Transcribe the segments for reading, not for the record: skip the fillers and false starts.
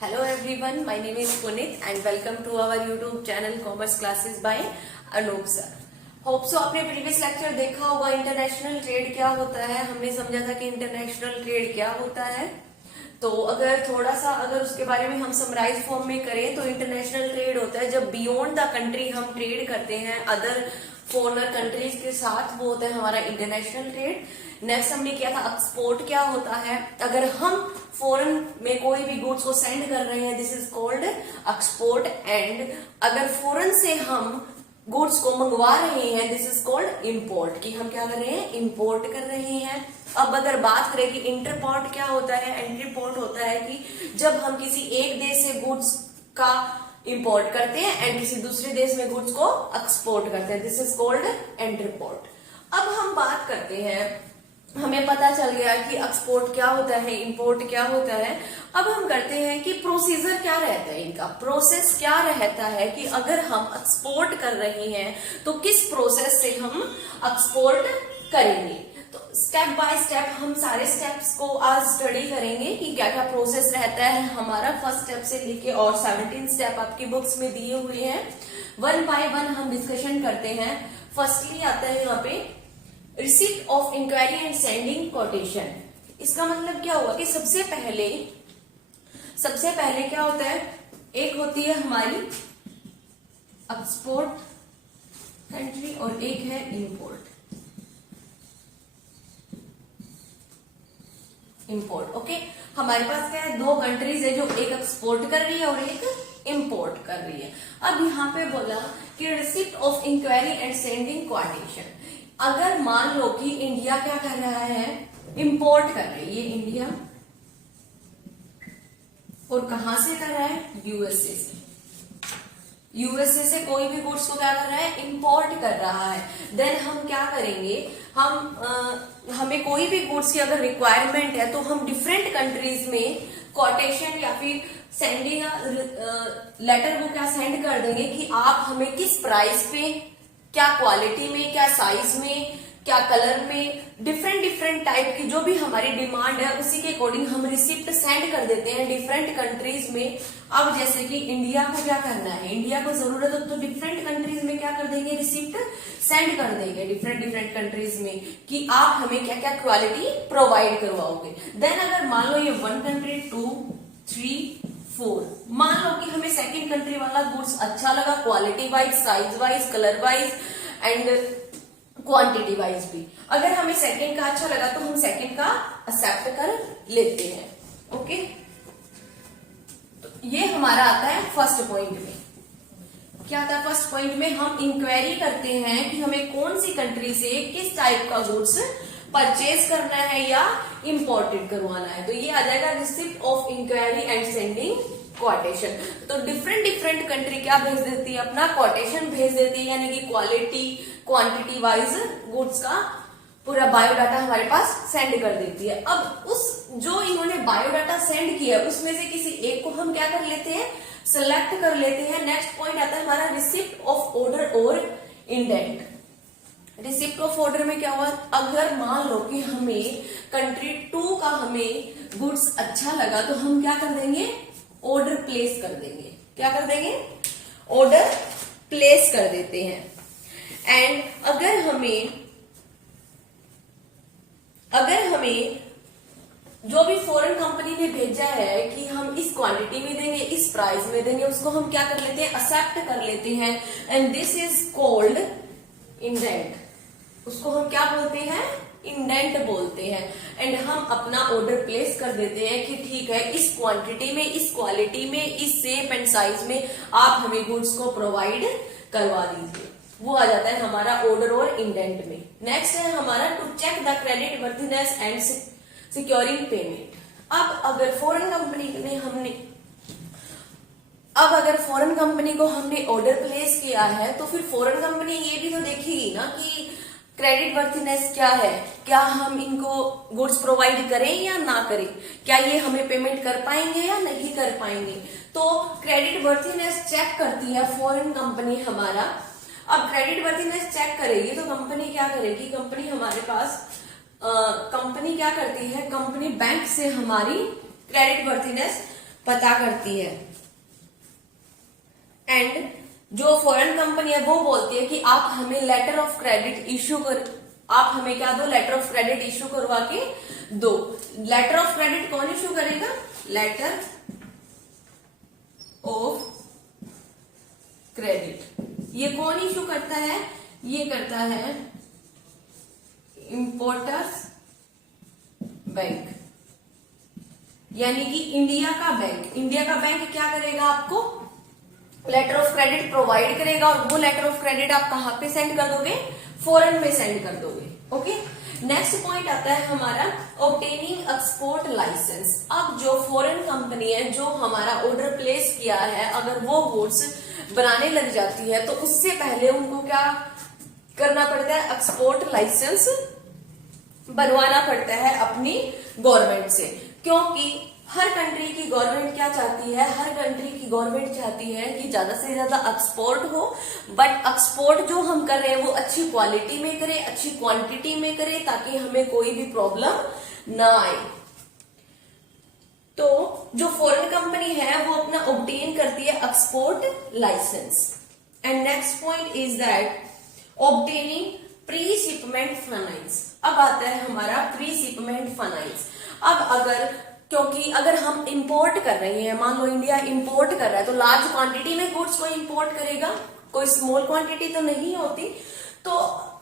Hello everyone, my name is Punit and welcome to our YouTube channel Commerce Classes by Anup sir. Hope so आपने previous lecture देखा होगा international trade क्या होता है। हमने समझा था कि इंटरनेशनल ट्रेड क्या होता है। तो अगर थोड़ा सा उसके बारे में हम समराइज फॉर्म में करें तो इंटरनेशनल ट्रेड होता है जब बियॉन्ड द कंट्री हम ट्रेड करते हैं अदर फॉरेनर कंट्रीज के साथ, वो होता है हमारा इंटरनेशनल ट्रेड। नेक्स्ट हमने किया था एक्सपोर्ट क्या होता है। अगर हम फॉरेन में कोई भी गुड्स को सेंड कर रहे हैं this is called export. And अगर फॉरेन से हम गुड्स को मंगवा रहे हैं दिस इज कॉल्ड इंपोर्ट, कि हम क्या कर रहे हैं, इंपोर्ट कर रहे हैं। अब अगर बात करें कि इंटरपोर्ट क्या होता है, इंटरपोर्ट होता है कि जब हम किसी एक देश से गुड्स का इंपोर्ट करते हैं एंड किसी दूसरे देश में गुड्स को एक्सपोर्ट करते हैं, दिस इज कॉल्ड इंटरपोर्ट। अब हम बात करते हैं, हमें पता चल गया कि एक्सपोर्ट क्या होता है, इंपोर्ट क्या होता है। अब हम करते हैं कि प्रोसीजर क्या रहता है, इनका प्रोसेस क्या रहता है कि अगर हम एक्सपोर्ट कर रहे हैं तो किस प्रोसेस से हम एक्सपोर्ट करेंगे। तो स्टेप बाय स्टेप हम सारे स्टेप्स को आज स्टडी करेंगे कि क्या क्या प्रोसेस रहता है हमारा, फर्स्ट स्टेप से लेके और 17 स्टेप आपकी बुक्स में दिए हुए हैं। वन बाय वन हम डिस्कशन करते हैं। फर्स्टली आता है यहाँ पे receipt of inquiry and sending quotation. इसका मतलब क्या हुआ कि सबसे पहले क्या होता है, एक होती है हमारी एक्सपोर्ट कंट्री और एक है इंपोर्ट। ओके, हमारे पास क्या है, दो कंट्रीज है जो एक एक्सपोर्ट कर रही है और एक इंपोर्ट कर रही है। अब यहाँ पे बोला कि receipt of inquiry and sending quotation. अगर मान लो कि इंडिया क्या कर रहा है, इंपोर्ट कर रही है इंडिया, और कहां से कर रहा है, यूएसए से। यूएसए से कोई भी गुड्स को क्या कर रहा है, इंपोर्ट कर रहा है। देन हम क्या करेंगे, हमें कोई भी गुड्स की अगर रिक्वायरमेंट है तो हम डिफरेंट कंट्रीज में कोटेशन या फिर सेंडिंग लेटर को क्या सेंड कर देंगे कि आप हमें किस प्राइस पे, क्या क्वालिटी में, क्या साइज में, क्या कलर में, डिफरेंट टाइप की जो भी हमारी डिमांड है उसी के अकॉर्डिंग हम रिसिप्ट सेंड कर देते हैं डिफरेंट कंट्रीज में। अब जैसे कि इंडिया को क्या करना है, इंडिया को जरूरत है तो डिफरेंट कंट्रीज में क्या कर देंगे, रिसिप्ट सेंड कर देंगे डिफरेंट कंट्रीज में कि आप हमें क्या क्या क्वालिटी प्रोवाइड करवाओगे। देन अगर मान लो ये 1 कंट्री 2 3 4, मान लो कि हमें सेकंड कंट्री वाला गुड्स अच्छा लगा quality wise, size wise, colour wise and quantity wise भी। अगर हमें सेकंड का अच्छा लगा तो हम सेकंड का एक्सेप्ट कर लेते हैं। ओके, तो ये हमारा आता है फर्स्ट पॉइंट में। क्या आता है फर्स्ट पॉइंट में, हम इंक्वायरी करते हैं कि हमें कौन सी कंट्री से किस टाइप का गुड्स परचेज करना है या इंपोर्टेड करवाना है। तो ये आ जाएगा receipt of inquiry and sending quotation. तो डिफरेंट कंट्री क्या भेज देती है, अपना कोटेशन भेज देती है, यानी कि क्वालिटी क्वांटिटी वाइज गुड्स का पूरा बायोडाटा हमारे पास सेंड कर देती है। अब उस जो इन्होंने बायोडाटा सेंड किया उसमें से किसी एक को हम क्या कर लेते हैं, सिलेक्ट कर लेते हैं। नेक्स्ट पॉइंट आता है हमारा रिसिप्ट ऑफ ऑर्डर और इंडेंट। रिसिप्ट ऑफ ऑर्डर में क्या हुआ, अगर मान लो कि हमें कंट्री 2 का हमें गुड्स अच्छा लगा तो हम क्या कर देंगे, ऑर्डर प्लेस कर देंगे। क्या कर देंगे, ऑर्डर प्लेस कर देते हैं। एंड अगर हमें जो भी फॉरेन कंपनी ने भेजा है कि हम इस क्वांटिटी में देंगे, इस प्राइस में देंगे, उसको हम क्या कर लेते हैं, एक्सेप्ट कर लेते हैं। And this is called indent. उसको हम क्या बोलते हैं, इंडेंट बोलते हैं। एंड हम अपना ऑर्डर प्लेस कर देते हैं कि ठीक है, इस क्वांटिटी में, इस क्वालिटी में, इस शेप एंड साइज में आप हमें गुड्स को प्रोवाइड करवा दीजिए। वो आ जाता है हमारा ऑर्डर और इंडेंट में। नेक्स्ट है हमारा to check the credit worthiness and securing payment. अब अगर फॉरेन कंपनी को हमने ऑर्डर प्लेस किया है तो फिर फॉरेन कंपनी ये भी तो देखेगी ना कि क्रेडिट वर्थिनेस क्या है, क्या हम इनको गुड्स प्रोवाइड करें या ना करें, क्या ये हमें पेमेंट कर पाएंगे या नहीं कर पाएंगे। तो क्रेडिट वर्थिनेस चेक करती है फॉरेन कंपनी हमारा। अब क्रेडिट वर्थिनेस चेक करेगी तो कंपनी क्या करेगी, कंपनी हमारे पास कंपनी क्या करती है, कंपनी बैंक से हमारी क्रेडिट वर्थिनेस पता करती है। एंड जो फॉरेन कंपनी है वो बोलती है कि आप हमें लेटर ऑफ क्रेडिट इश्यू कर, आप हमें क्या दो, लेटर ऑफ क्रेडिट इश्यू करवा के दो। लेटर ऑफ क्रेडिट कौन इश्यू करेगा? लेटर ऑफ क्रेडिट ये कौन इश्यू करता है? ये करता है इंपोर्टर्स बैंक, यानी कि इंडिया का बैंक। इंडिया का बैंक क्या करेगा? आपको लेटर ऑफ क्रेडिट प्रोवाइड करेगा, और वो लेटर ऑफ क्रेडिट आप कहां पे सेंड कर दोगे? फॉरेन में सेंड कर दोगे। ओके, नेक्स्ट पॉइंट आता है हमारा ऑब्टेनिंग एक्सपोर्ट लाइसेंस। अब जो फॉरेन कंपनी है जो हमारा ऑर्डर प्लेस किया है, अगर वो गुड्स बनाने लग जाती है तो उससे पहले उनको क्या करना पड़ता है? एक्सपोर्ट लाइसेंस बनवाना पड़ता है अपनी गवर्नमेंट से, क्योंकि हर कंट्री की गवर्नमेंट क्या चाहती है? हर कंट्री की गवर्नमेंट चाहती है कि ज्यादा से ज्यादा एक्सपोर्ट हो, बट एक्सपोर्ट जो हम कर रहे हैं वो अच्छी क्वालिटी में करें, अच्छी क्वांटिटी में करें, ताकि हमें कोई भी प्रॉब्लम ना आए। तो जो फॉरेन कंपनी है वो अपना ऑब्टेन करती है export license. And next point is that obtaining pre shipment finance. अब आता है हमारा प्री शिपमेंट फाइनेंस। अब क्योंकि अगर हम इंपोर्ट कर रहे हैं, मान लो इंडिया इंपोर्ट कर रहा है, तो लार्ज क्वांटिटी में गुड्स को इंपोर्ट करेगा, कोई स्मॉल क्वांटिटी तो नहीं होती। तो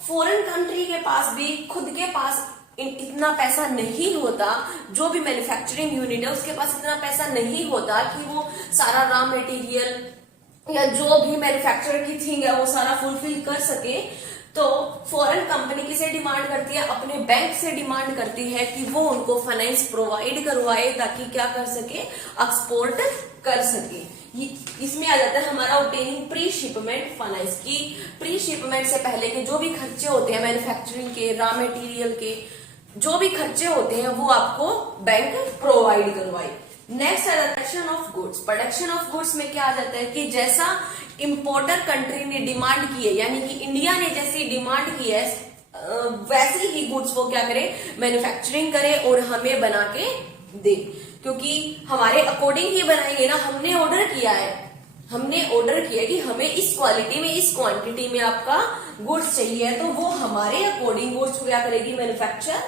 फॉरेन कंट्री के पास भी खुद के पास इतना पैसा नहीं होता, जो भी मैन्युफैक्चरिंग यूनिट है उसके पास इतना पैसा नहीं होता कि वो सारा रॉ मटेरियल या जो भी मैन्युफैक्चर की थिंग है वो सारा फुलफिल कर सके। तो फॉरेन कंपनी किसे डिमांड करती है? अपने बैंक से डिमांड करती है कि वो उनको फाइनेंस प्रोवाइड करवाए, ताकि क्या कर सके? एक्सपोर्ट कर सके। इसमें आ जाता है हमारा ऑब्टेनिंग प्री शिपमेंट फाइनेंस की प्री शिपमेंट से पहले के जो भी खर्चे होते हैं मैन्युफैक्चरिंग के, रॉ मटेरियल के जो भी खर्चे होते हैं वो आपको बैंक प्रोवाइड करवाए। नेक्स्ट आ जाता है production of goods. Production of goods में क्या आ जाता है कि जैसा इंपोर्टर कंट्री ने डिमांड की है, यानी कि इंडिया ने जैसी डिमांड की है वैसी ही गुड्स वो क्या करे? मैन्युफैक्चरिंग करे और हमें बना के दे, क्योंकि हमारे अकॉर्डिंग ही बनाएंगे ना। हमने ऑर्डर किया है, हमने ऑर्डर किया कि हमें इस क्वालिटी में, इस क्वांटिटी में आपका गुड्स चाहिए, तो वो हमारे अकॉर्डिंग गुड्स को क्या करेगी? मैन्युफैक्चर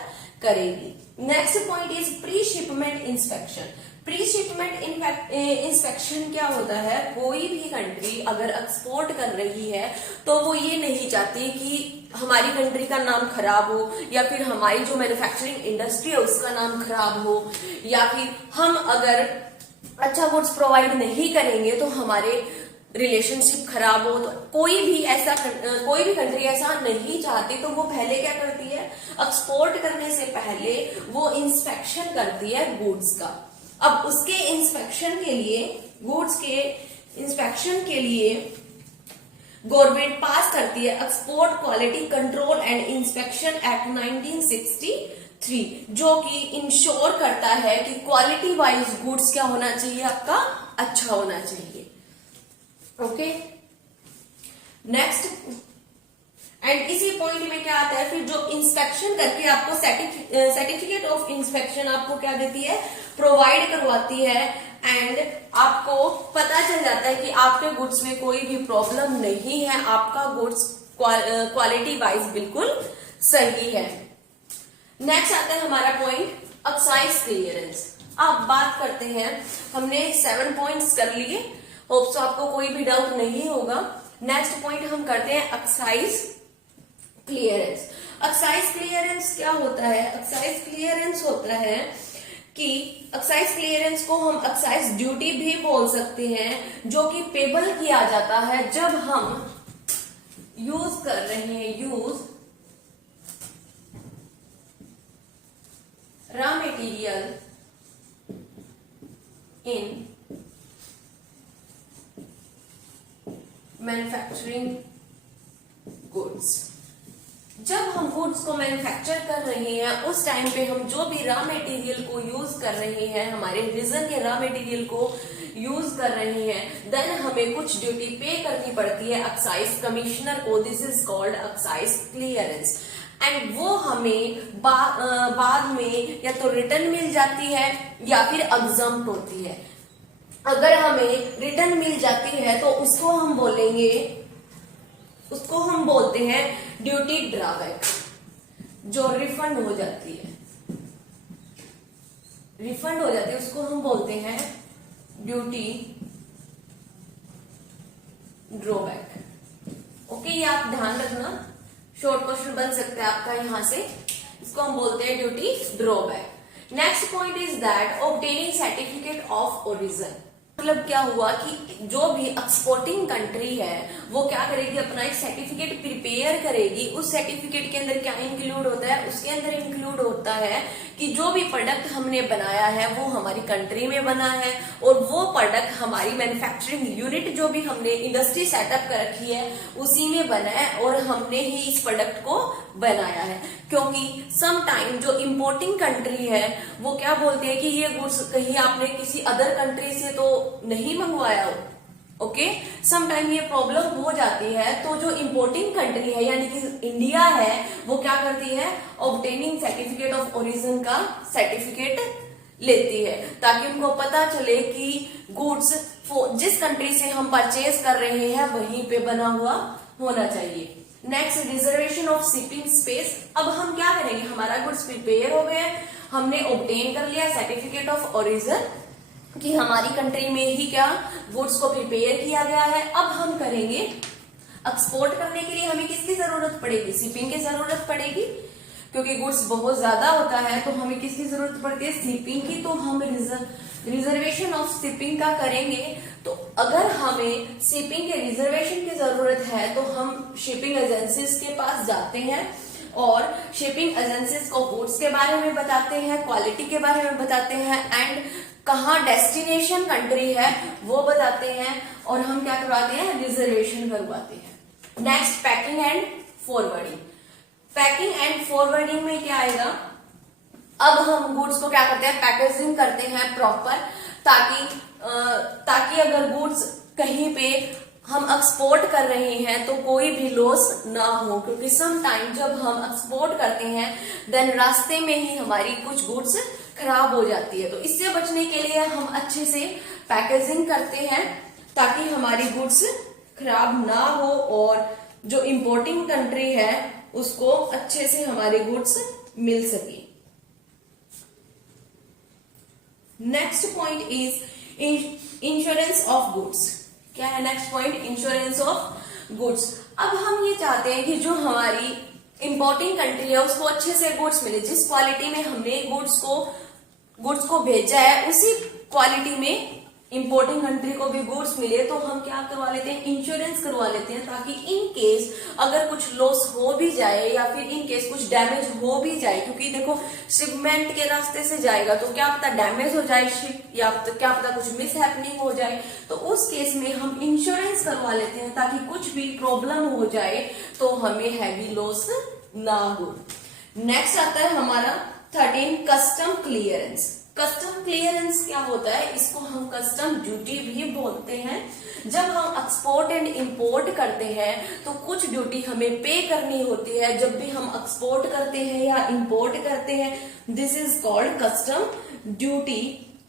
करेगी। Next point is pre shipment inspection. Pre shipment inspection क्या होता है? कोई भी कंट्री अगर एक्सपोर्ट कर रही है तो वो ये नहीं चाहती कि हमारी कंट्री का नाम खराब हो, या फिर हमारी जो मैन्युफैक्चरिंग इंडस्ट्री है उसका नाम खराब हो, या फिर हम अगर अच्छा गुड्स प्रोवाइड नहीं करेंगे तो हमारे रिलेशनशिप खराब हो। तो कोई भी कंट्री ऐसा नहीं चाहती, तो वो पहले क्या करती है? एक्सपोर्ट करने से पहले वो इंस्पेक्शन करती है गुड्स का। अब उसके इंस्पेक्शन के लिए, गुड्स के इंस्पेक्शन के लिए गवर्नमेंट पास करती है export quality control and inspection act 1963, जो कि इंश्योर करता है कि क्वालिटी वाइज गुड्स क्या होना चाहिए? आपका अच्छा होना चाहिए। ओके, नेक्स्ट एंड इसी पॉइंट में क्या आता है? फिर जो इंस्पेक्शन करके आपको सर्टिफिकेट ऑफ इंस्पेक्शन आपको क्या देती है? प्रोवाइड करवाती है। एंड आपको पता चल जाता है कि आपके गुड्स में कोई भी प्रॉब्लम नहीं है, आपका गुड्स क्वालिटी वाइज बिल्कुल सही है। नेक्स्ट आता है हमारा पॉइंट एक्साइज क्लियरेंस। अब बात करते हैं, हमने 7 पॉइंट्स कर लिए, होप सो आपको कोई भी डाउट नहीं होगा। नेक्स्ट पॉइंट हम करते हैं एक्साइज क्लियरेंस। एक्साइज क्लियरेंस क्या होता है? एक्साइज क्लियरेंस होता है कि एक्साइज क्लियरेंस को हम एक्साइज ड्यूटी भी बोल सकते हैं, जो कि पेबल किया जाता है जब हम यूज कर रहे हैं raw material in manufacturing goods. जब हम गुड्स को मैन्युफैक्चर कर रहे हैं उस टाइम पे हम जो भी रॉ मटेरियल को यूज कर रहे हैं, हमारे रीजन के रॉ मटेरियल को यूज कर रहे हैं, देन हमें कुछ ड्यूटी पे करनी पड़ती है एक्साइज कमिश्नर को। This is called excise clearance. And वो हमें बाद में या तो रिटर्न मिल जाती है या फिर एग्जम्प्ट होती है। अगर हमें रिटर्न मिल जाती है तो उसको हम बोलेंगे, उसको हम बोलते हैं ड्यूटी ड्रॉबैक। जो रिफंड हो जाती है, रिफंड हो जाती है, उसको हम बोलते हैं ड्यूटी ड्रॉबैक। ओके, ये आप ध्यान रखना, शॉर्ट क्वेश्चन बन सकता है आपका यहां से। इसको हम बोलते हैं duty drawback. Next point is that obtaining certificate of origin. मतलब क्या हुआ कि जो भी एक्सपोर्टिंग कंट्री है वो क्या करेगी, अपना एक सर्टिफिकेट प्रिपेयर करेगी। उस सर्टिफिकेट के अंदर क्या इंक्लूड होता है, उसके अंदर इंक्लूड होता है कि जो भी प्रोडक्ट हमने बनाया है वो हमारी कंट्री में बना है, और वो प्रोडक्ट हमारी मैन्युफैक्चरिंग यूनिट जो भी हमने इंडस्ट्री सेटअप कर रखी है उसी में बना है, और हमने ही इस प्रोडक्ट को बनाया है। क्योंकि सम टाइम जो इंपोर्टिंग कंट्री है वो क्या बोलते हैं कि ये गुड्स कहीं आपने किसी अदर कंट्री से तो नहीं मंगवाया हो। ओके, सम टाइम ये प्रॉब्लम हो जाती है, तो जो इंपोर्टिंग कंट्री है यानी कि इंडिया है वो क्या करती है, ऑब्टेनिंग सर्टिफिकेट ऑफ ओरिजिन का सर्टिफिकेट लेती है, ताकि उनको पता चले कि गुड्स जिस कंट्री से हम परचेज कर रहे हैं वहीं पे बना हुआ होना चाहिए। Next, reservation of shipping space. अब हम क्या करेंगे, हमारा गुड्स प्रिपेयर हो गए, हमने ऑब्टेन कर लिया सर्टिफिकेट ऑफ ओरिजिन कि हमारी कंट्री में ही क्या गुड्स को प्रिपेयर किया गया है। अब हम करेंगे एक्सपोर्ट करने के लिए हमें किसकी जरूरत पड़ेगी, शिपिंग की जरूरत पड़ेगी, क्योंकि गुड्स बहुत ज्यादा होता है तो हमें किसकी जरूरत पड़ती है, शिपिंग की। तो हम रिजर्वेशन ऑफ शिपिंग का करेंगे। तो अगर हमें शिपिंग के रिजर्वेशन की जरूरत है तो हम शिपिंग एजेंसीज के पास जाते हैं, और शिपिंग एजेंसीज को गुड्स के बारे में बताते हैं, क्वालिटी के बारे में बताते हैं, एंड कहाँ डेस्टिनेशन कंट्री है वो बताते हैं, और हम क्या करवाते हैं, रिजर्वेशन करवाते हैं। Next, packing and forwarding. Packing and forwarding में क्या आएगा, अब हम गुड्स को क्या करते हैं, पैकेजिंग करते हैं प्रॉपर, ताकि अगर गुड्स कहीं पे हम एक्सपोर्ट कर रहे हैं तो कोई भी लॉस ना हो, क्योंकि सम टाइम जब हम एक्सपोर्ट करते हैं देन रास्ते में ही हमारी कुछ गुड्स खराब हो जाती है। तो इससे बचने के लिए हम अच्छे से पैकेजिंग करते हैं ताकि हमारी गुड्स खराब ना हो, और जो इंपोर्टिंग कंट्री है उसको अच्छे से हमारे गुड्स मिल सके। Next point is insurance of goods. क्या है next point, insurance of goods. अब हम ये चाहते हैं कि जो हमारी इंपोर्टिंग कंट्री है उसको अच्छे से गुड्स मिले, जिस क्वालिटी में हमने गुड्स को भेजा है उसी क्वालिटी में इंपोर्टिंग कंट्री को भी गुड्स मिले। तो हम क्या करवा लेते हैं, इंश्योरेंस करवा लेते हैं, ताकि इन केस अगर कुछ लॉस हो भी जाए या फिर इन केस कुछ डैमेज हो भी जाए, क्योंकि देखो शिपमेंट के रास्ते से जाएगा तो क्या पता डैमेज हो जाए शिप, या क्या पता कुछ मिस हैपनिंग हो जाए, तो उस केस में हम इंश्योरेंस करवा लेते हैं ताकि कुछ भी प्रॉब्लम हो जाए तो हमें हैवी लॉस ना हो। नेक्स्ट आता है हमारा 13, कस्टम क्लियरेंस। कस्टम क्लियरेंस क्या होता है, इसको हम कस्टम ड्यूटी भी बोलते हैं। जब हम एक्सपोर्ट एंड इंपोर्ट करते हैं तो कुछ ड्यूटी हमें पे करनी होती है जब भी हम एक्सपोर्ट करते हैं या इंपोर्ट करते हैं। This is called custom duty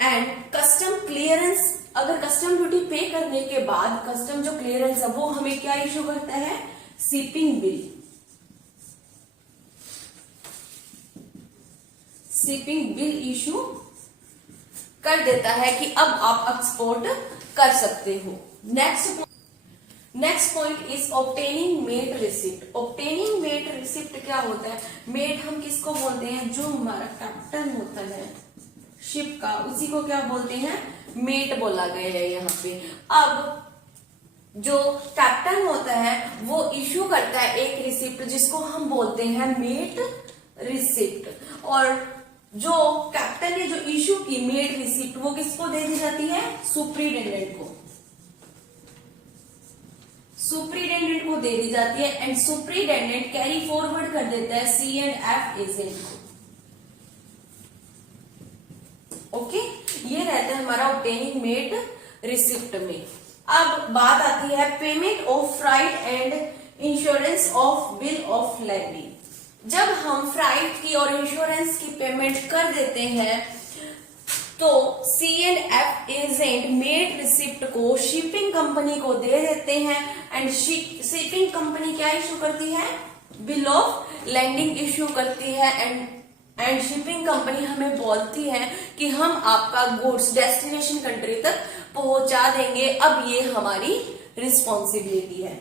and custom clearance. अगर कस्टम ड्यूटी पे करने के बाद कस्टम जो क्लियरेंस है वो हमें क्या इश्यू करता है, shipping bill. Shipping bill issue कर देता है कि अब आप एक्सपोर्ट कर सकते हो। Next point is obtaining mate receipt. Obtaining mate receipt क्या होता है, मेट हम किसको बोलते हैं, जो हमारा कैप्टन होता है शिप का, उसी को क्या बोलते हैं, मेट बोला गया है यहाँ पे। अब जो कैप्टन होता है वो इश्यू करता है एक रिसिप्ट जिसको हम बोलते हैं मेट रिसिप्ट, और जो कैप्टन ने जो इशू की मेड रिसिप्ट वो किसको दे दी जाती है, सुप्रीटेंडेंट को। सुप्रीटेंडेंट को दे दी जाती है एंड सुप्रीटेंडेंट कैरी फॉरवर्ड कर देता है C&F एजेंट को। ओके, ये रहता है हमारा ऑब्टेनिंग मेड रिसिप्ट में। अब बात आती है payment of freight and insurance of bill of lading. जब हम फ्राइट की और इंश्योरेंस की पेमेंट कर देते हैं तो C&F एजेंट मेड रिसिप्ट को शिपिंग कंपनी को दे देते हैं एंड शिपिंग कंपनी क्या इशू करती है, बिल ऑफ लैंडिंग इशू करती है एंड शिपिंग कंपनी हमें बोलती है कि हम आपका गुड्स डेस्टिनेशन कंट्री तक पहुंचा देंगे। अब ये हमारी रिस्पॉन्सिबिलिटी है।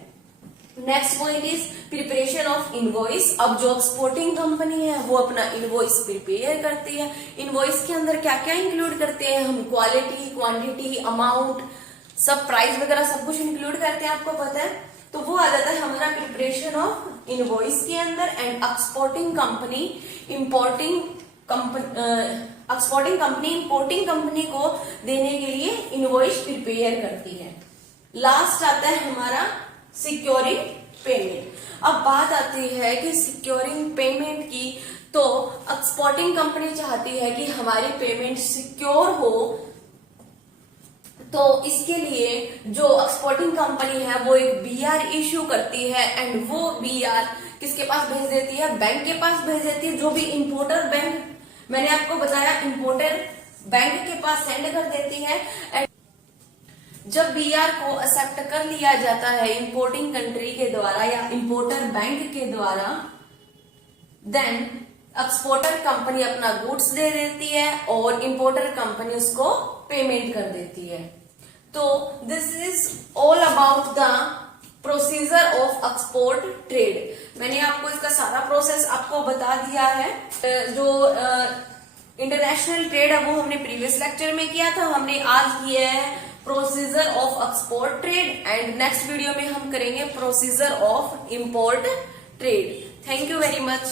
Next point is preparation of invoice. अब जो एक्सपोर्टिंग कंपनी है वो अपना इनवॉइस प्रिपेयर करती है। इनवॉइस के अंदर क्या क्या इंक्लूड करते हैं हम, क्वालिटी, क्वांटिटी, अमाउंट, सब प्राइस वगैरह सब कुछ इंक्लूड करते हैं, आपको पता है। तो वो आ जाता है हमारा प्रिपरेशन ऑफ इनवॉइस के अंदर। And exporting company importing company को देने के लिए इनवॉइस प्रिपेयर करती है। लास्ट आता है हमारा सिक्योरिंग पेमेंट। अब बात आती है कि सिक्योरिंग पेमेंट की, तो एक्सपोर्टिंग कंपनी चाहती है कि हमारी पेमेंट सिक्योर हो, तो इसके लिए जो एक्सपोर्टिंग कंपनी है वो एक BR इश्यू करती है एंड वो BR किसके पास भेज देती है, बैंक के पास भेज देती है। जो भी इंपोर्टर बैंक, मैंने आपको बताया, इंपोर्टर बैंक के पास सेंड कर देती है। एंड जब BR को एक्सेप्ट कर लिया जाता है इंपोर्टिंग कंट्री के द्वारा या इंपोर्टर बैंक के द्वारा, देन एक्सपोर्टर कंपनी अपना गुड्स दे देती है और इंपोर्टर कंपनी उसको पेमेंट कर देती है। तो this is all about the procedure of export trade. मैंने आपको इसका सारा प्रोसेस आपको बता दिया है। जो इंटरनेशनल ट्रेड है वो हमने प्रीवियस लेक्चर में किया था, हमने आज किया है procedure of export trade and next video में हम करेंगे procedure of import trade. Thank you very much.